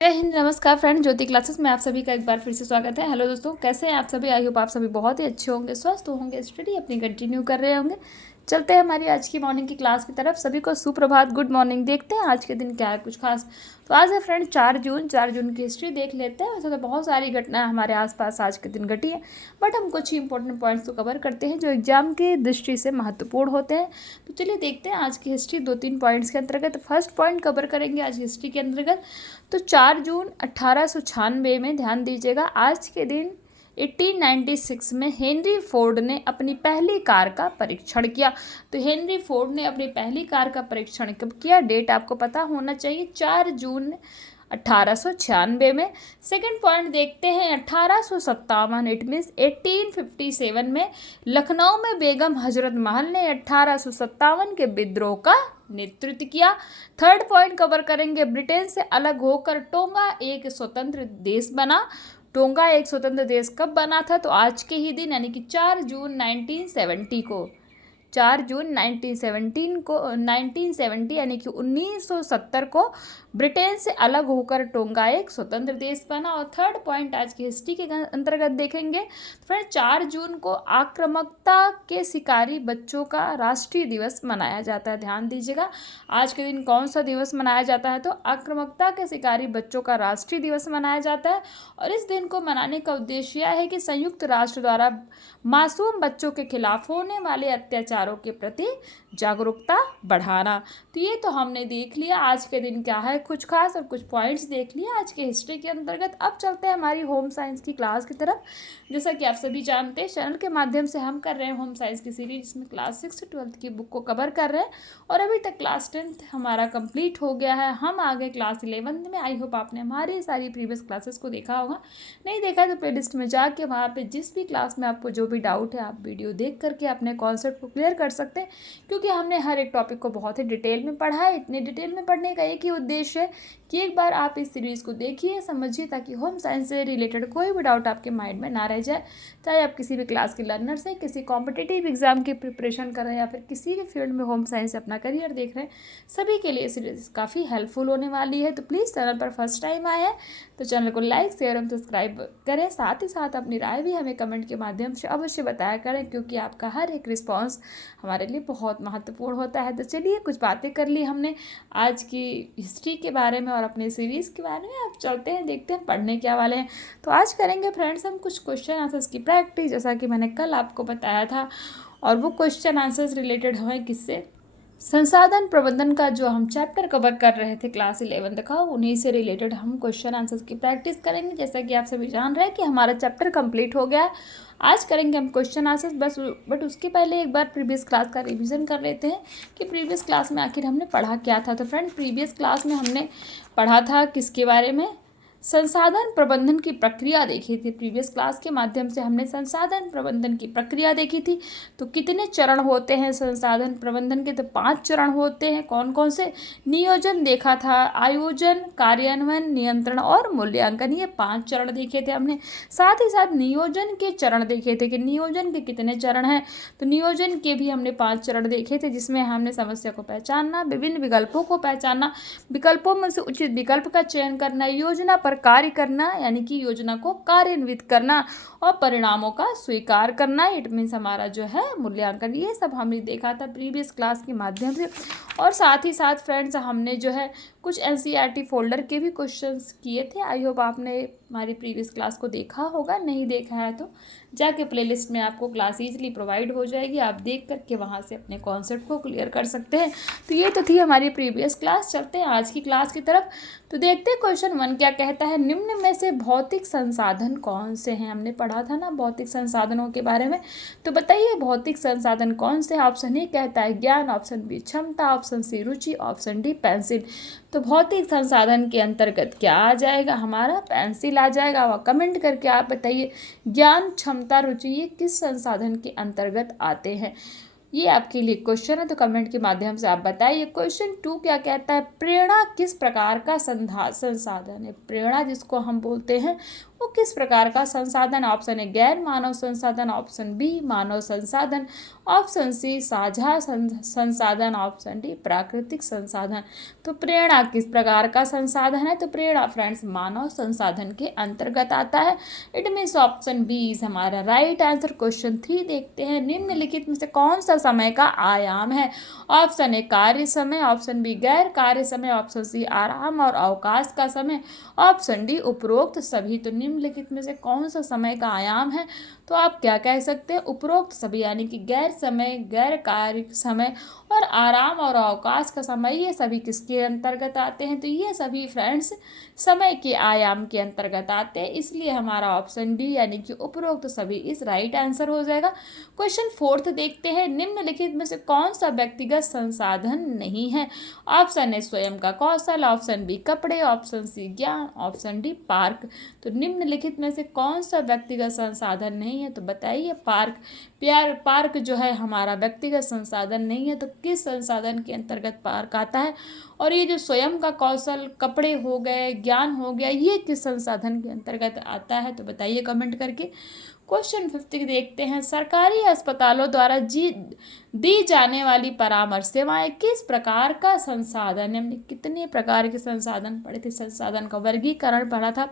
जय हिंद, नमस्कार फ्रेंड। ज्योति क्लासेस में आप सभी का एक बार फिर से स्वागत है। हेलो दोस्तों, कैसे हैं आप सभी? आई होप आप सभी बहुत ही अच्छे होंगे, स्वस्थ होंगे, स्टडी अपनी कंटिन्यू कर रहे होंगे। चलते हैं हमारी आज की मॉर्निंग की क्लास की तरफ। सभी को सुप्रभात, गुड मॉर्निंग। देखते हैं आज के दिन क्या है कुछ खास। तो आज है फ्रेंड 4 जून की हिस्ट्री देख लेते हैं। वैसे तो बहुत सारी घटनाएं हमारे आसपास आज के दिन घटी है, बट हम कुछ ही इंपॉर्टेंट पॉइंट्स तो कवर करते हैं जो एग्जाम की दृष्टि से महत्वपूर्ण होते हैं। तो चलिए देखते हैं आज की हिस्ट्री 2-3 पॉइंट्स के अंतर्गत। फर्स्ट पॉइंट कवर करेंगे आज हिस्ट्री के अंतर्गत। तो 4 जून 1896 में, ध्यान दीजिएगा, आज के दिन 1896 में हेनरी फोर्ड ने अपनी पहली कार का परीक्षण किया। तो हेनरी फोर्ड ने अपनी पहली कार का परीक्षण कब किया? डेट आपको पता होना चाहिए, 4 जून 1896 में। सेकंड पॉइंट देखते हैं 1857, इट मीन्स 1857 में लखनऊ में बेगम हजरत महल ने 1857 के विद्रोह का नेतृत्व किया। थर्ड पॉइंट कवर करेंगे, ब्रिटेन से अलग होकर टोंगा एक स्वतंत्र देश बना। टोंगा एक स्वतंत्र देश कब बना था? तो आज के ही दिन, यानी कि 4 जून 1970 को, 4 जून 1970 यानी कि 1970 को ब्रिटेन से अलग होकर टोंगा एक स्वतंत्र देश बना। और थर्ड पॉइंट आज की हिस्ट्री के अंतर्गत देखेंगे। फ्रेंड, 4 जून को आक्रामकता के शिकारी बच्चों का राष्ट्रीय दिवस मनाया जाता है। ध्यान दीजिएगा, आज के दिन कौन सा दिवस मनाया जाता है? तो आक्रामकता के शिकारी बच्चों का राष्ट्रीय दिवस मनाया जाता है। और इस दिन को मनाने का उद्देश्य यह है कि संयुक्त राष्ट्र द्वारा मासूम बच्चों के खिलाफ होने वाले अत्याचारों के प्रति जागरूकता बढ़ाना। तो ये तो हमने देख लिया आज के दिन क्या है कुछ खास, और कुछ पॉइंट्स देख लिए आज के हिस्ट्री के अंतर्गत। अब चलते हैं हमारी होम साइंस की क्लास की तरफ। जैसा कि आप सभी जानते हैं, चैनल के माध्यम से हम कर रहे हैं होम साइंस की सीरीज, जिसमें क्लास 6 से 12 की बुक को कवर कर रहे हैं। और अभी तक क्लास 10 हमारा कंप्लीट हो गया है, हम आ गए क्लास 11 में। आई होप आपने हमारी सारी प्रीवियस क्लासेस को देखा होगा। नहीं देखा तो प्लेलिस्ट में जाके वहाँ पे जिस भी क्लास में आपको जो भी डाउट है, आप वीडियो देख करके अपने कॉन्सेप्ट को क्लियर कर सकते हैं। क्योंकि हमने हर एक टॉपिक को बहुत ही डिटेल में पढ़ा है। इतने डिटेल में पढ़ने का एक ही उद्देश्य है कि एक बार आप इस सीरीज़ को देखिए, समझिए, ताकि होम साइंस से रिलेटेड कोई भी डाउट आपके माइंड में ना रह जाए। चाहे आप किसी भी क्लास के लर्नर से, किसी कॉम्पिटिटिव एग्जाम की प्रिपरेशन कर रहे हैं, या फिर किसी भी फील्ड में होम साइंस से अपना करियर देख रहे हैं, सभी के लिए सीरीज काफ़ी हेल्पफुल होने वाली है। तो प्लीज़, चैनल पर फर्स्ट टाइम आए हैं तो चैनल को लाइक, शेयर और सब्सक्राइब करें। साथ ही साथ अपनी राय भी हमें कमेंट के माध्यम से अवश्य बताया करें, क्योंकि आपका हर एक रिस्पॉन्स हमारे लिए बहुत महत्वपूर्ण होता है। तो चलिए, कुछ बातें कर ली हमने आज की हिस्ट्री के बारे में और अपने सीरीज़ के बारे में। अब चलते हैं, देखते हैं पढ़ने क्या वाले हैं। तो आज करेंगे फ्रेंड्स हम कुछ क्वेश्चन आंसर्स की प्रैक्टिस, जैसा कि मैंने कल आपको बताया था। और वो क्वेश्चन आंसर्स रिलेटेड हमें किससे? संसाधन प्रबंधन का जो हम चैप्टर कवर कर रहे थे क्लास 11 का, उन्हीं से रिलेटेड हम क्वेश्चन आंसर्स की प्रैक्टिस करेंगे। जैसा कि आप सभी जान रहे हैं कि हमारा चैप्टर कंप्लीट हो गया है। आज करेंगे हम क्वेश्चन आंसर्स बस, बट उसके पहले एक बार प्रीवियस क्लास का रिवीजन कर लेते हैं कि प्रीवियस क्लास में आखिर हमने पढ़ा क्या था। तो फ्रेंड, प्रीवियस क्लास में हमने पढ़ा था किसके बारे में? संसाधन प्रबंधन की प्रक्रिया देखी थी। प्रीवियस क्लास के माध्यम से हमने संसाधन प्रबंधन की प्रक्रिया देखी थी। तो कितने चरण होते हैं संसाधन प्रबंधन के? तो 5 चरण होते हैं। कौन कौन से? नियोजन देखा था, आयोजन, कार्यान्वयन, नियंत्रण और मूल्यांकन, ये 5 चरण देखे थे हमने। साथ ही साथ नियोजन के चरण देखे थे कि नियोजन के कितने चरण हैं। तो नियोजन के भी हमने 5 चरण देखे थे, जिसमें हमने समस्या को पहचानना, विभिन्न विकल्पों को पहचानना, विकल्पों में से उचित विकल्प का चयन करना, योजना पर कार्य करना, यानी कि योजना को कार्यान्वित करना, और परिणामों का स्वीकार करना, इट मीन्स हमारा जो है मूल्यांकन। ये सब हमने देखा था प्रीवियस क्लास के माध्यम से। और साथ ही साथ फ्रेंड्स, हमने जो है कुछ एनसीईआरटी फोल्डर के भी क्वेश्चंस किए थे। आई होप आपने हमारी प्रीवियस क्लास को देखा होगा। नहीं देखा है तो जाके प्लेलिस्ट में आपको क्लास ईजिली प्रोवाइड हो जाएगी, आप देख करके वहाँ से अपने कॉन्सेप्ट को क्लियर कर सकते हैं। तो ये तो थी हमारी प्रीवियस क्लास। चलते हैं आज की क्लास की तरफ। तो देखते हैं क्वेश्चन 1 क्या कहता है। निम्न में से भौतिक संसाधन कौन से हैं? हमने पढ़ा था ना भौतिक संसाधनों के बारे में। तो बताइए भौतिक संसाधन कौन से? ऑप्शन ए कहता है ज्ञान, ऑप्शन बी क्षमता, ऑप्शन सी रुचि, ऑप्शन डी पेंसिल। तो भौतिक संसाधन के अंतर्गत क्या आ जाएगा? हमारा पेंसिल आ जाएगा। और कमेंट करके आप बताइए ज्ञान, क्षमता, रुचि ये किस संसाधन के अंतर्गत आते हैं। ये आपके लिए क्वेश्चन है, तो कमेंट के माध्यम से आप बताइए। क्वेश्चन 2 क्या कहता है, प्रेरणा किस प्रकार का संसाधन है। प्रेरणा जिसको हम बोलते हैं वो किस प्रकार का संसाधन। ऑप्शन ए गैर मानव संसाधन, ऑप्शन बी मानव संसाधन, ऑप्शन सी साझा संसाधन, ऑप्शन डी प्राकृतिक संसाधन। तो प्रेरणा किस प्रकार का संसाधन है, तो प्रेरणा फ्रेंड्स मानव संसाधन के अंतर्गत आता है। It means option B is हमारा राइट आंसर। क्वेश्चन 3 देखते हैं, निम्नलिखित में से कौन सा समय का आयाम है। ऑप्शन ए कार्य समय, ऑप्शन बी गैर कार्य समय, ऑप्शन सी आराम और अवकाश का समय, ऑप्शन डी उपरोक्त सभी। तो निम्नलिखित में से कौन सा समय का आयाम है, तो आप क्या कह सकते हैं, उपरोक्त सभी, यानी कि गैर समय, गैर कार्य समय और आराम और अवकाश का समय, ये सभी किसके अंतर्गत आते हैं, तो ये सभी फ्रेंड्स समय के आयाम के अंतर्गत आते हैं। इसलिए हमारा ऑप्शन डी यानी कि उपरोक्त सभी इस राइट आंसर हो जाएगा। क्वेश्चन 4 देखते हैं, निम्नलिखित में से कौन सा व्यक्तिगत संसाधन नहीं है। ऑप्शन ए स्वयं का कौशल, ऑप्शन बी कपड़े, ऑप्शन सी ज्ञान, ऑप्शन डी पार्क। तो निम्नलिखित में से कौन सा व्यक्तिगत संसाधन नहीं है, तो बताइए। पार्क जो है हमारा व्यक्तिगत संसाधन नहीं है, तो किस संसाधन के अंतर्गत पार्क आता है। और ये जो स्वयं का कौशल, कपड़े हो गए, ज्ञान हो गया, ये किस संसाधन के अंतर्गत आता है, तो बताइए कमेंट करके। क्वेश्चन 5 देखते हैं, सरकारी अस्पतालों द्वारा दी जाने वाली परामर्श सेवाएं किस प्रकार का संसाधन है। हमने कितने प्रकार के संसाधन पढ़े थे, संसाधन का वर्गीकरण पढ़ा था।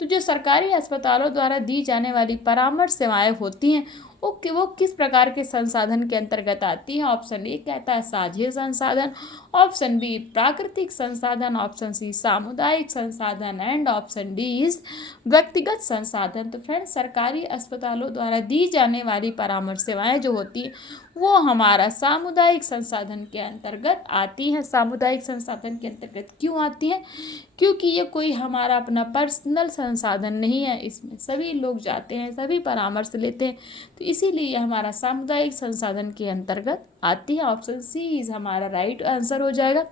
तो जो सरकारी अस्पतालों द्वारा दी जाने वाली परामर्श सेवाएं होती हैं वो किस प्रकार के संसाधन के अंतर्गत आती है। ऑप्शन ए कहता है साझे संसाधन, ऑप्शन बी प्राकृतिक संसाधन, ऑप्शन सी सामुदायिक संसाधन एंड ऑप्शन डी इज व्यक्तिगत संसाधन। तो फ्रेंड्स सरकारी अस्पतालों द्वारा दी जाने वाली परामर्श सेवाएं जो होती है वो हमारा सामुदायिक संसाधन के अंतर्गत आती हैं। सामुदायिक संसाधन के अंतर्गत क्यों आती हैं, क्योंकि ये कोई हमारा अपना पर्सनल संसाधन नहीं है, इसमें सभी लोग जाते हैं, सभी परामर्श लेते हैं, तो इसीलिए हमारा सामुदायिक संसाधन के अंतर्गत आती है। ऑप्शन सी इज हमारा राइट आंसर हो जाएगा।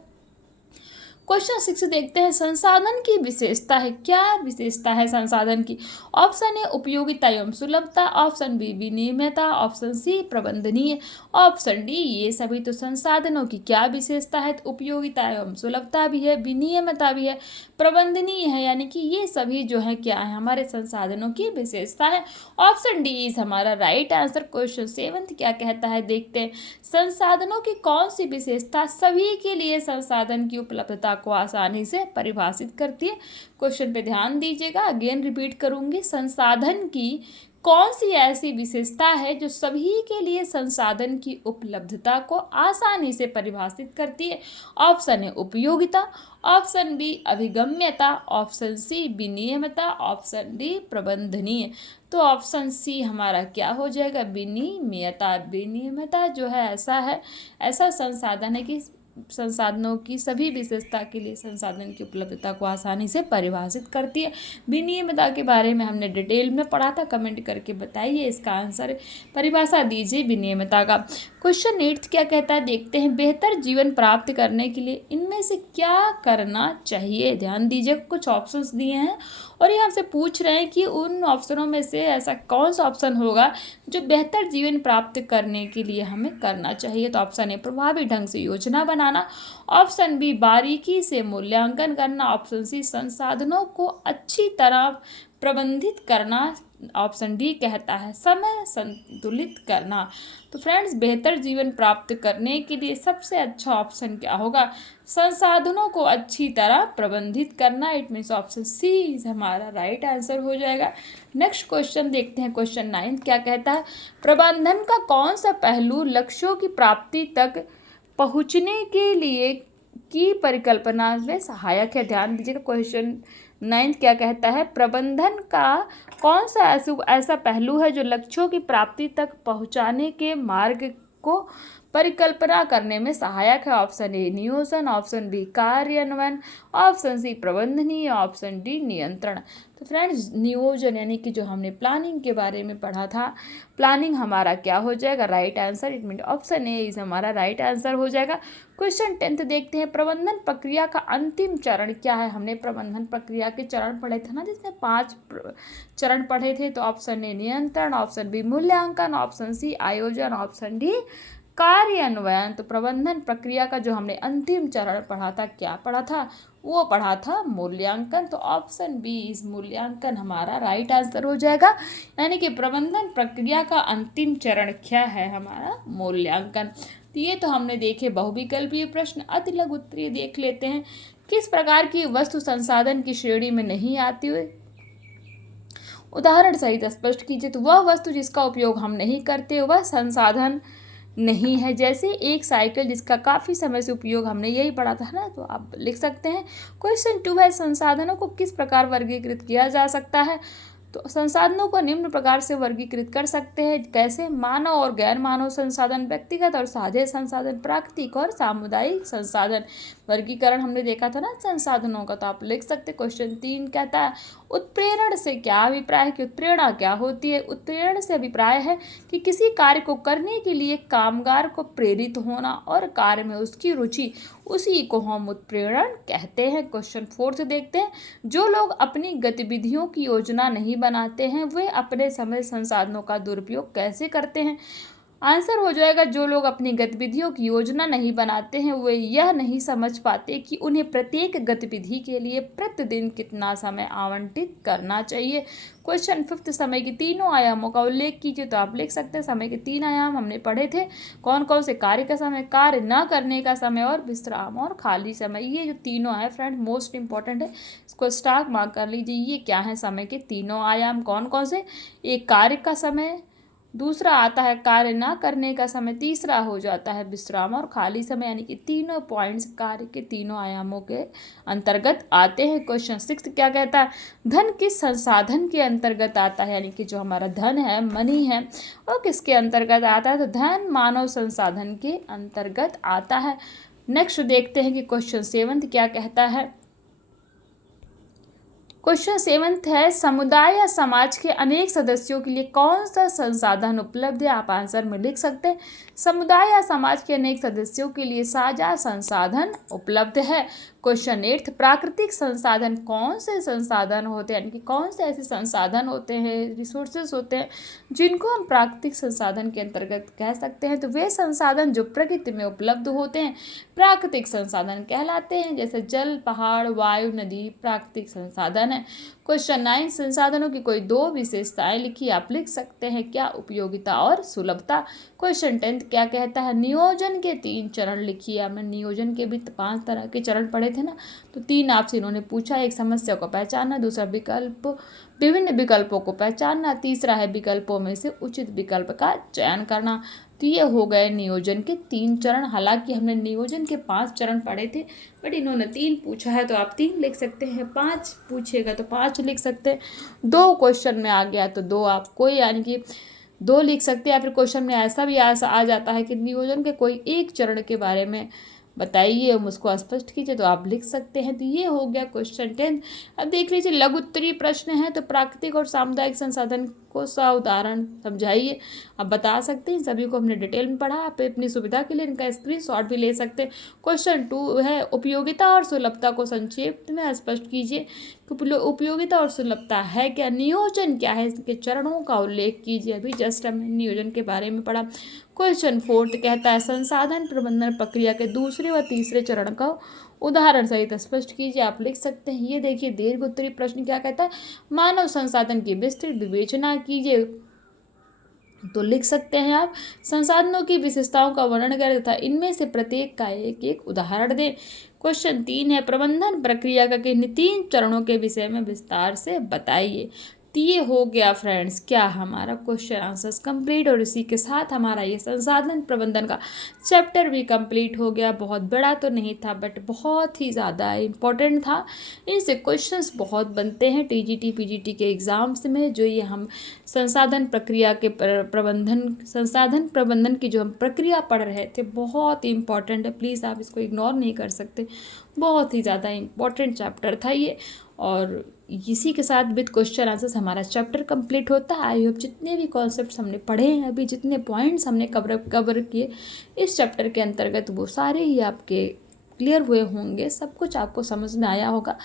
क्वेश्चन 6 देखते हैं, संसाधन की विशेषता है। क्या विशेषता है संसाधन की। ऑप्शन ए उपयोगिता एवं सुलभता, ऑप्शन बी विनियमितता, ऑप्शन सी प्रबंधनीय, ऑप्शन डी ये सभी। तो संसाधनों की क्या विशेषता है, तो उपयोगिता एवं सुलभता भी है, विनियमितता भी है, प्रबंधनीय है, यानी कि ये सभी जो है क्या है हमारे संसाधनों की विशेषता है। ऑप्शन डी इज हमारा राइट आंसर। क्वेश्चन 7 क्या कहता है देखते हैं, संसाधनों की कौन सी विशेषता सभी के लिए संसाधन की उपलब्धता को आसानी से परिभाषित करती है। क्वेश्चन पे ध्यान दीजिएगा, अगेन रिपीट करूंगी, संसाधन की कौन सी ऐसी विशेषता है जो सभी के लिए संसाधन की उपलब्धता को आसानी से परिभाषित करती है। ऑप्शन है उपयोगिता, ऑप्शन बी अभिगम्यता, ऑप्शन सी विनियमितता, ऑप्शन डी प्रबंधनीय। तो ऑप्शन सी हमारा क्या हो जाएगा, विनियमितता। विनियमितता जो है ऐसा संसाधन है कि संसाधनों की सभी विशेषता के लिए संसाधन की उपलब्धता को आसानी से परिभाषित करती है। विनियमितता के बारे में हमने डिटेल में पढ़ा था, कमेंट करके बताइए इसका आंसर, परिभाषा दीजिए विनियमितता का। क्वेश्चन 8 क्या कहता है देखते हैं, बेहतर जीवन प्राप्त करने के लिए इनमें से क्या करना चाहिए। ध्यान दीजिए, कुछ ऑप्शंस दिए हैं और ये हमसे पूछ रहे हैं कि उन ऑप्शनों में से ऐसा कौन सा ऑप्शन होगा जो बेहतर जीवन प्राप्त करने के लिए हमें करना चाहिए। तो ऑप्शन ए प्रभावी ढंग से योजना बनाना, ऑप्शन बी बारीकी से मूल्यांकन करना, ऑप्शन सी संसाधनों को अच्छी तरह प्रबंधित करना, ऑप्शन डी कहता है समय संतुलित करना। तो फ्रेंड्स बेहतर जीवन प्राप्त करने के लिए सबसे अच्छा ऑप्शन क्या होगा, संसाधनों को अच्छी तरह प्रबंधित करना। इट मीन्स ऑप्शन सी हमारा राइट आंसर हो जाएगा। नेक्स्ट क्वेश्चन देखते हैं, क्वेश्चन 9 क्या कहता है, प्रबंधन का कौन सा पहलू लक्ष्यों की प्राप्ति तक पहुँचने के लिए की परिकल्पना में सहायक है। ध्यान दीजिएगा, क्वेश्चन 9 क्या कहता है, प्रबंधन का कौन सा ऐसा पहलू है जो लक्ष्यों की प्राप्ति तक पहुंचाने के मार्ग को परिकल्पना करने में सहायक है। ऑप्शन ए नियोजन, ऑप्शन बी कार्यान्वयन, ऑप्शन सी प्रबंधनीय, ऑप्शन डी नियंत्रण। तो फ्रेंड्स नियोजन यानी कि जो हमने प्लानिंग के बारे में पढ़ा था, प्लानिंग हमारा क्या हो जाएगा, right answer. It mean option A is हमारा राइट आंसर हो जाएगा। क्वेश्चन 10 देखते हैं, प्रबंधन प्रक्रिया का अंतिम चरण क्या है। हमने प्रबंधन प्रक्रिया के चरण पढ़े थे ना, जिसमें 5 चरण पढ़े थे। तो ऑप्शन ए नियंत्रण, ऑप्शन बी मूल्यांकन, ऑप्शन सी आयोजन, ऑप्शन डी कार्यान्वयन, तो प्रबंधन प्रक्रिया का जो हमने अंतिम चरण पढ़ा था, क्या पढ़ा था, वो पढ़ा था मूल्यांकन। तो ऑप्शन बी इस मूल्यांकन हमारा राइट आंसर हो जाएगा। यानी कि प्रबंधन प्रक्रिया का अंतिम चरण क्या है, हमारा मूल्यांकन। तो ये तो हमने देखे बहुविकल्पीय प्रश्न। अति लघु उत्तरीय देख लेते हैं। किस प्रकार की वस्तु संसाधन की श्रेणी में नहीं आती हुई, उदाहरण सहित स्पष्ट कीजिए। तो वह वस्तु जिसका उपयोग हम नहीं करते वह संसाधन नहीं है। जैसे एक साइकिल जिसका काफ़ी समय से उपयोग, हमने यही पढ़ा था ना, तो आप लिख सकते हैं। क्वेश्चन 2 है, संसाधनों को किस प्रकार वर्गीकृत किया जा सकता है। तो संसाधनों को निम्न प्रकार से वर्गीकृत कर सकते हैं। कैसे, मानव और गैर मानव संसाधन, व्यक्तिगत और साझे संसाधन, प्राकृतिक और सामुदायिक संसाधन। वर्गीकरण हमने देखा था ना संसाधनों का, तो आप लिख सकते। क्वेश्चन 3 कहता है, उत्प्रेरण से क्या अभिप्राय है, कि उत्प्रेरणा क्या होती है। उत्प्रेरण से अभिप्राय है कि किसी कार्य को करने के लिए कामगार को प्रेरित होना और कार्य में उसकी रुचि, उसी को हम उत्प्रेरण कहते हैं। क्वेश्चन 4 से देखते हैं, जो लोग अपनी गतिविधियों की योजना नहीं बनाते हैं वे अपने समय संसाधनों का दुरुपयोग कैसे करते हैं। आंसर हो जाएगा, जो लोग अपनी गतिविधियों की योजना नहीं बनाते हैं वे यह नहीं समझ पाते कि उन्हें प्रत्येक गतिविधि के लिए प्रतिदिन कितना समय आवंटित करना चाहिए। क्वेश्चन 5, समय के तीनों आयामों का उल्लेख कीजिए। तो आप लिख सकते हैं, समय के 3 आयाम हमने पढ़े थे। कौन कौन से, कार्य का समय, कार्य न करने का समय और विश्राम और खाली समय। ये जो तीनों है फ्रेंड मोस्ट इंपॉर्टेंट है, इसको स्टार मार्क कर लीजिए। ये क्या है, समय के तीनों आयाम कौन कौन से, एक कार्य का समय, दूसरा आता है कार्य ना करने का समय, तीसरा हो जाता है विश्राम और खाली समय। यानी कि तीनों पॉइंट्स कार्य के तीनों आयामों के अंतर्गत आते हैं। क्वेश्चन 6 क्या कहता है, धन किस संसाधन के अंतर्गत आता है। यानी कि जो हमारा धन है, मनी है, और किसके अंतर्गत आता है। तो धन मानव संसाधन के अंतर्गत आता है। नेक्स्ट देखते हैं कि क्वेश्चन 7 क्या कहता है। क्वेश्चन 7 है, समुदाय या समाज के अनेक सदस्यों के लिए कौन सा संसाधन उपलब्ध है। आप आंसर में लिख सकते हैं, समुदाय या समाज के अनेक सदस्यों के लिए साझा संसाधन उपलब्ध है। क्वेश्चन 8, प्राकृतिक संसाधन कौन से संसाधन होते हैं, यानी कि कौन से ऐसे संसाधन होते हैं, रिसोर्सेज होते हैं जिनको हम प्राकृतिक संसाधन के अंतर्गत कह सकते हैं। तो वे संसाधन जो प्रकृति में उपलब्ध होते हैं प्राकृतिक संसाधन कहलाते हैं। जैसे जल, पहाड़, वायु, नदी प्राकृतिक संसाधन है। क्वेश्चन 9, संसाधनों की कोई 2 विशेषताएं लिखी। आप लिख सकते हैं, क्या, उपयोगिता और सुलभता। क्वेश्चन 10 क्या कहता है, नियोजन के 3 चरण लिखिए। हमने नियोजन के भी 5 तरह के चरण पढ़े थे ना, तो 3 आपसे इन्होंने पूछा। एक, समस्या को पहचानना, दूसरा विभिन्न विकल्पों को पहचानना, तीसरा है विकल्पों में से उचित विकल्प का चयन करना। तो ये हो गए नियोजन के 3 चरण। हालांकि हमने नियोजन के 5 चरण पढ़े थे, बट इन्होंने 3 पूछा है, तो आप 3 लिख सकते हैं। 5 पूछेगा तो 5 लिख सकते हैं। 2 क्वेश्चन में आ गया तो 2 आपको, यानी कि 2 लिख सकते हैं। या फिर क्वेश्चन में ऐसा भी आ जाता है कि नियोजन के कोई एक चरण के बारे में बताइए, हम उसको स्पष्ट कीजिए, तो आप लिख सकते हैं। तो ये हो गया क्वेश्चन 10। अब देख लीजिए, लघु उत्तरीय प्रश्न है, तो प्राकृतिक और सामुदायिक संसाधन को उदाहरण समझाइए। आप बता सकते हैं, सभी को हमने डिटेल में पढ़ा। आप अपनी सुविधा के लिए इनका स्क्रीनशॉट भी ले सकते हैं। क्वेश्चन 2 है, उपयोगिता और सुलभता को संक्षेप में स्पष्ट कीजिए। उपयोगिता और सुलभता है क्या, नियोजन क्या है, इसके चरणों का उल्लेख कीजिए। अभी जस्ट हमने नियोजन के बारे में पढ़ा। क्वेश्चन 4 कहता है, संसाधन प्रबंधन प्रक्रिया के दूसरे व तीसरे चरण का उदाहरण सहित स्पष्ट कीजिए। आप लिख सकते हैं। ये देखिए, दीर्घ उत्तरीय प्रश्न क्या कहता है, मानव संसाधन की विस्तृत विवेचना कीजिए। तो लिख सकते हैं आप, संसाधनों की विशेषताओं का वर्णन करें तथा इनमें से प्रत्येक का एक एक उदाहरण दें। क्वेश्चन 3 है, प्रबंधन प्रक्रिया का किन 3 चरणों के विषय में विस्तार से बताइए। तो ये हो गया फ्रेंड्स क्या, हमारा क्वेश्चन आंसर्स कंप्लीट, और इसी के साथ हमारा ये संसाधन प्रबंधन का चैप्टर भी कंप्लीट हो गया। बहुत बड़ा तो नहीं था, बट बहुत ही ज़्यादा इम्पोर्टेंट था। इनसे क्वेश्चंस बहुत बनते हैं टीजीटी पीजीटी के एग्ज़ाम्स में। जो ये हम संसाधन प्रक्रिया के संसाधन प्रबंधन की जो हम प्रक्रिया पढ़ रहे थे, बहुत ही इम्पॉर्टेंट है। प्लीज़ आप इसको इग्नोर नहीं कर सकते, बहुत ही ज़्यादा इम्पॉर्टेंट चैप्टर था ये। और इसी के साथ विद क्वेश्चन आंसर्स हमारा चैप्टर कंप्लीट होता है। आई होप जितने भी कॉन्सेप्ट्स हमने पढ़े हैं, अभी जितने पॉइंट्स हमने कवर किए इस चैप्टर के अंतर्गत, वो सारे ही आपके क्लियर हुए होंगे, सब कुछ आपको समझ में आया होगा।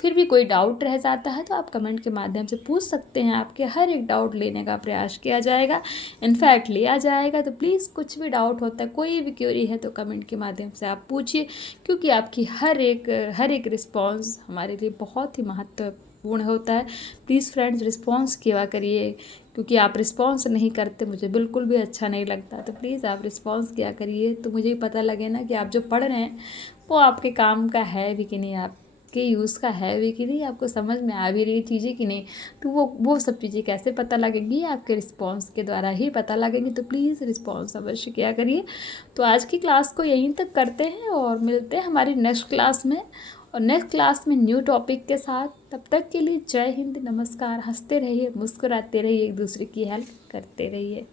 फिर भी कोई डाउट रह जाता है तो आप कमेंट के माध्यम से पूछ सकते हैं, आपके हर एक डाउट लेने का प्रयास किया जाएगा, इनफैक्ट लिया जाएगा। तो प्लीज़ कुछ भी डाउट होता है, कोई भी क्वेरी है तो कमेंट के माध्यम से आप पूछिए, क्योंकि आपकी हर एक रिस्पॉन्स हमारे लिए बहुत ही महत्वपूर्ण होता है। प्लीज़ फ्रेंड्स रिस्पॉन्स किया करिए, क्योंकि आप रिस्पॉन्स नहीं करते मुझे बिल्कुल भी अच्छा नहीं लगता। तो प्लीज़ आप रिस्पॉन्स किया करिए, तो मुझे भी पता लगे ना कि आप जो पढ़ रहे हैं वो आपके काम का है भी कि नहीं, आपके यूज़ का है भी कि नहीं, आपको समझ में आ भी रही चीज़ें कि नहीं। तो वो सब चीज़ें कैसे पता लगेंगी, आपके रिस्पॉन्स के द्वारा ही पता लगेंगी। तो प्लीज़ रिस्पॉन्स अवश्य किया करिए। तो आज की क्लास को यहीं तक करते हैं और मिलते हैं हमारी नेक्स्ट क्लास में, और नेक्स्ट क्लास में न्यू टॉपिक के साथ। तब तक के लिए जय हिंद, नमस्कार। हंसते रहिए, मुस्कुराते रहिए, एक दूसरे की हेल्प करते रहिए।